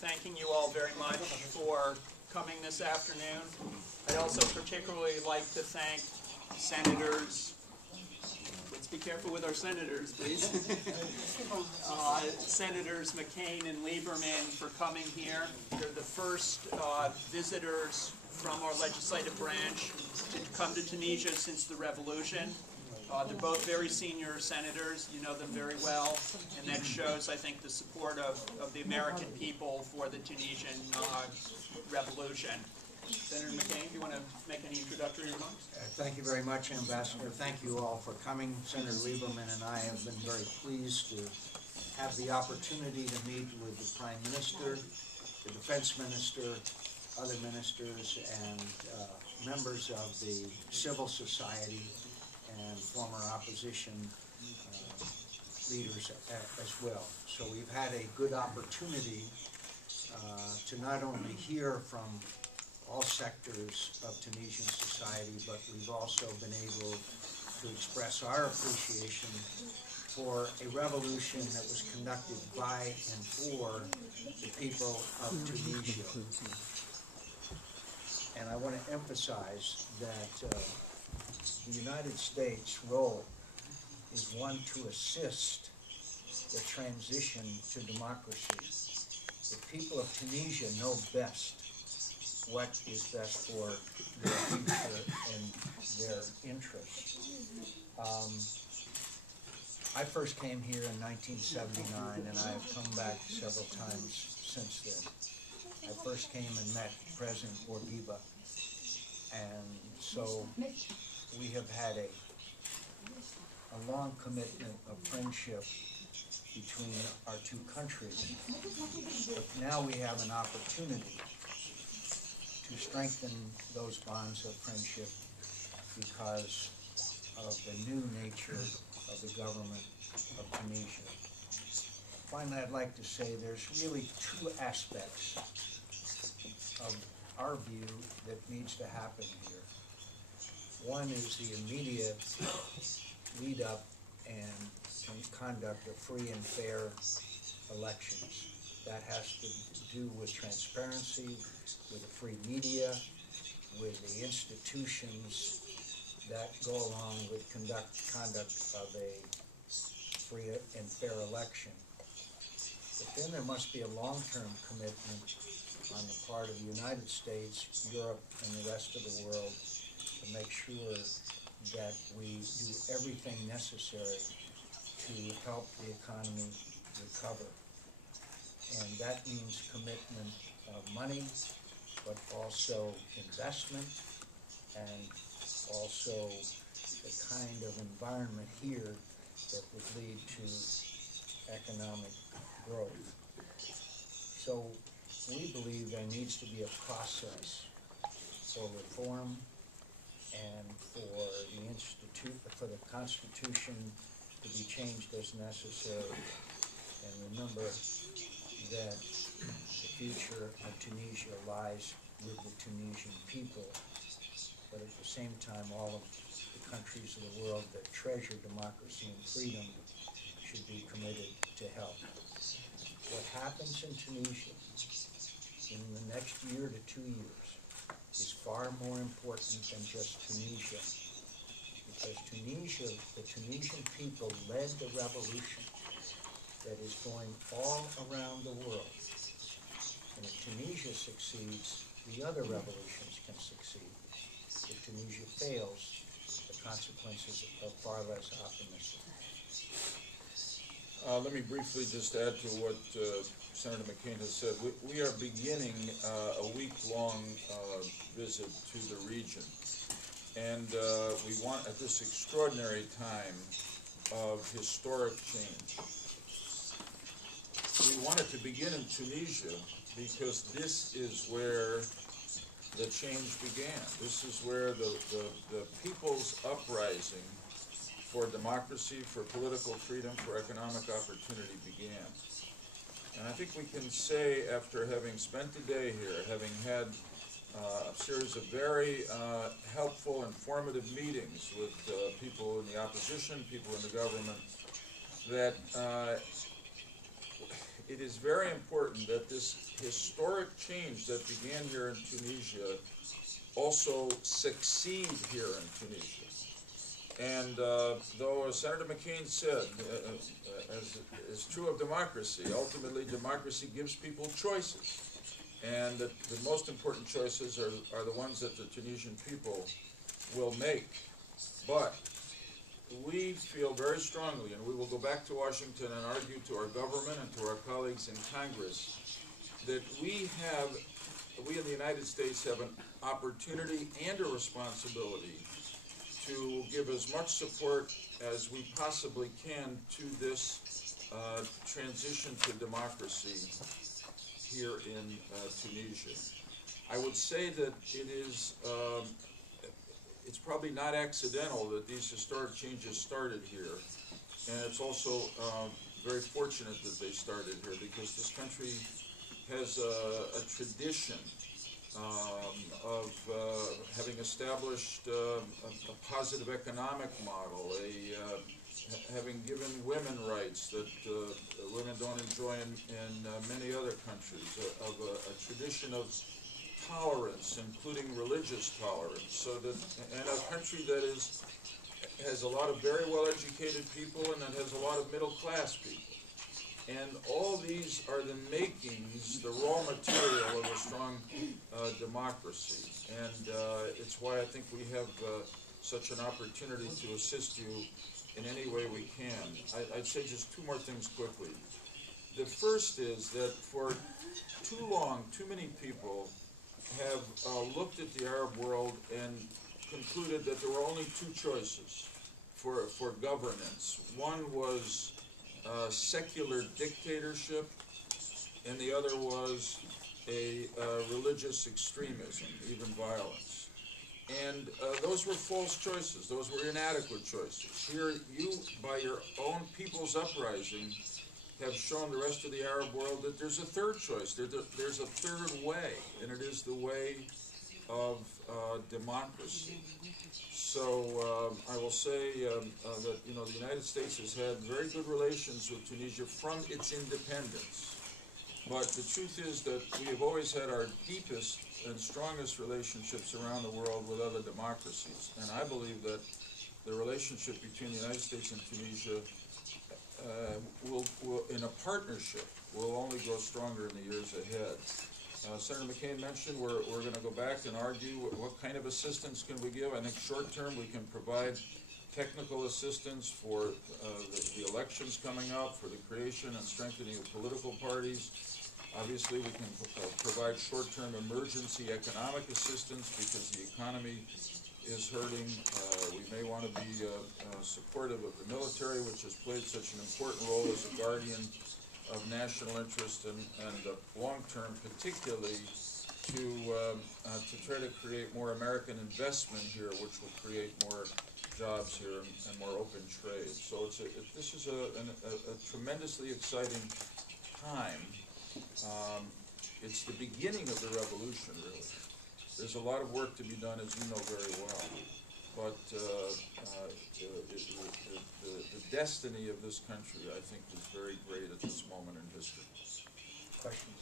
thanking you all very much for coming this afternoon. I'd also particularly like to thank Senators. Let's be careful with our senators, please. Senators McCain and Lieberman for coming here. They're the first visitors from our legislative branch to come to Tunisia since the revolution. They're both very senior senators. You know them very well, and that shows, I think, the support of the American people for the Tunisian revolution. Senator McCain, do you want to make any introductory remarks? Thank you very much, Ambassador. Thank you all for coming. Senator Lieberman and I have been very pleased to have the opportunity to meet with the Prime Minister, the Defense Minister, other ministers, and members of the civil society and former opposition leaders as well. So we've had a good opportunity to not only hear from all sectors of Tunisian society, but we've also been able to express our appreciation for a revolution that was conducted by and for the people of Tunisia. And I want to emphasize that the United States' role is one to assist the transition to democracy. The people of Tunisia know best what is best for their future and their interests. I first came here in 1979, and I have come back several times since then. I first came and met President Bourguiba, and so we have had a long commitment of friendship between our two countries. But now we have an opportunity to strengthen those bonds of friendship because of the new nature of the government of Tunisia. Finally, I'd like to say there's really two aspects of our view that needs to happen here. One is the immediate lead up and conduct of free and fair elections. That has to do with transparency, with the free media, with the institutions that go along with conduct of a free and fair election. But then there must be a long-term commitment on the part of the United States, Europe, and the rest of the world to make sure that we do everything necessary to help the economy recover. And that means commitment of money, but also investment, and also the kind of environment here that would lead to economic growth. So we believe there needs to be a process for reform and for the Constitution to be changed as necessary. And remember that the future of Tunisia lies with the Tunisian people, but at the same time all of the countries of the world that treasure democracy and freedom should be committed to help. What happens in Tunisia in the next year to 2 years is far more important than just Tunisia, because the Tunisian people led the revolution that is going all around the world. And if Tunisia succeeds, the other revolutions can succeed. If Tunisia fails, the consequences are far less optimistic. Let me briefly just add to what Senator McCain has said. We are beginning a week-long visit to the region. And we want, at this extraordinary time of historic change, we wanted to begin in Tunisia because this is where the change began. This is where the people's uprising for democracy, for political freedom, for economic opportunity began. And I think we can say, after having spent the day here, having had a series of very helpful, informative meetings with people in the opposition, people in the government, that it is very important that this this historic change that began here in Tunisia also succeed here in Tunisia. And though, as Senator McCain said, as is true of democracy, ultimately democracy gives people choices. And the most important choices are the ones that the Tunisian people will make. But we feel very strongly, and we will go back to Washington and argue to our government and to our colleagues in Congress, that we in the United States have an opportunity and a responsibility to give as much support as we possibly can to this transition to democracy here in Tunisia. I would say that it's probably not accidental that these historic changes started here, and it's also very fortunate that they started here, because this country has a tradition of having established a positive economic model, having given women rights that women don't enjoy in many other countries, of a tradition of tolerance, including religious tolerance, and a country that has a lot of very well-educated people and that has a lot of middle-class people. And all these are the makings, the raw material of a strong democracy. And it's why I think we have such an opportunity to assist you in any way we can. I'd say just two more things quickly. The first is that for too long, too many people have looked at the Arab world and concluded that there were only two choices for governance. One was secular dictatorship, and the other was a religious extremism, even violence. And those were false choices. Those were inadequate choices. Here, you, by your own people's uprising, have shown the rest of the Arab world that there's a third choice. There's a third way, and it is the way of democracy. So I will say that the United States has had very good relations with Tunisia from its independence. But the truth is that we have always had our deepest and strongest relationships around the world with other democracies. And I believe that the relationship between the United States and Tunisia will, in a partnership, will only grow stronger in the years ahead. Senator McCain mentioned we're going to go back and argue what kind of assistance can we give. I think short term we can provide technical assistance for the elections coming up, for the creation and strengthening of political parties. Obviously we can provide short-term emergency economic assistance because the economy is hurting. We may want to be supportive of the military, which has played such an important role as a guardian of national interest, and long-term particularly to try to create more American investment here, which will create more jobs here and more open trade. So this is a tremendously exciting time. It's the beginning of the revolution, really. There's a lot of work to be done, as you know very well. But the destiny of this country, I think, is very great at this moment in history. Questions?